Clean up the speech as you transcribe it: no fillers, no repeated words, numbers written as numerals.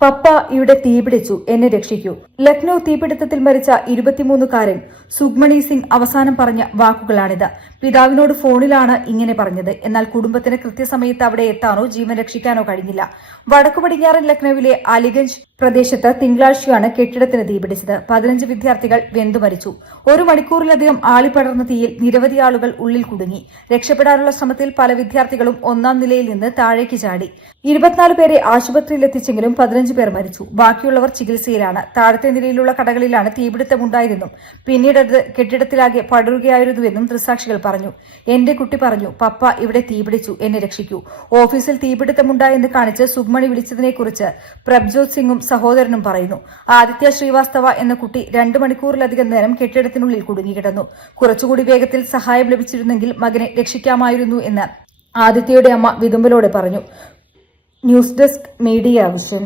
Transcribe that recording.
പപ്പ ഇവിടെ തീപിടിച്ചു, എന്നെ രക്ഷിക്കൂ. ലക്നൌ തീപിടുത്തത്തിൽ മരിച്ച 23-കാരൻ സുഖ്മണി സിംഗ് അവസാനം പറഞ്ഞ വാക്കുകളാണിത്. പിതാവിനോട് ഫോണിലാണ് ഇങ്ങനെ പറഞ്ഞത്. എന്നാൽ കുടുംബത്തിന് കൃത്യസമയത്ത് അവിടെ എത്താനോ ജീവൻ രക്ഷിക്കാനോ കഴിഞ്ഞില്ല. വടക്കു പടിഞ്ഞാറൻ ലക്നൌവിലെ അലിഗഞ്ച് പ്രദേശത്ത് തിങ്കളാഴ്ചയാണ് കെട്ടിടത്തിന് തീപിടിച്ചത്. 15 വിദ്യാർത്ഥികൾ വെന്തുമരിച്ചു. 1 മണിക്കൂറിലധികം ആളിപ്പടർന്ന തീയിൽ നിരവധി ആളുകൾ ഉള്ളിൽ കുടുങ്ങി. രക്ഷപ്പെടാനുള്ള ശ്രമത്തിൽ പല വിദ്യാർത്ഥികളും 1ാം നിലയിൽ നിന്ന് താഴേക്ക് ചാടി. 24 പേരെ ആശുപത്രിയിലെത്തിച്ചെങ്കിലും 15 പേർ മരിച്ചു. ബാക്കിയുള്ളവർ ചികിത്സയിലാണ്. താഴത്തെ നിലയിലുള്ള കടകളിലാണ് തീപിടുത്തമുണ്ടായതെന്നും പിന്നീട് അത് കെട്ടിടത്തിലാകെ പടരുകയായിരുന്നുവെന്നും ദൃക്സാക്ഷികൾ പറഞ്ഞു. എന്റെ കുട്ടി പറഞ്ഞു, പപ്പ ഇവിടെ തീപിടിച്ചു, എന്നെ രക്ഷിക്കൂ. ഓഫീസിൽ തീപിടുത്തമുണ്ടായെന്ന് കാണിച്ച് സുഖ്മണി വിളിച്ചതിനെക്കുറിച്ച് പ്രഭ്ജോത് സിംഗും സഹോദരനും പറയുന്നു. ആദിത്യ ശ്രീവാസ്തവ എന്ന കുട്ടി 2 മണിക്കൂറിലധികം നേരം കെട്ടിടത്തിനുള്ളിൽ കുടുങ്ങിക്കിടന്നു. കുറച്ചുകൂടി വേഗത്തിൽ സഹായം ലഭിച്ചിരുന്നെങ്കിൽ മകനെ രക്ഷിക്കാമായിരുന്നു എന്ന് ആദിത്യയുടെ അമ്മ വിതുമ്പലോടെ പറഞ്ഞു. News desk media vision.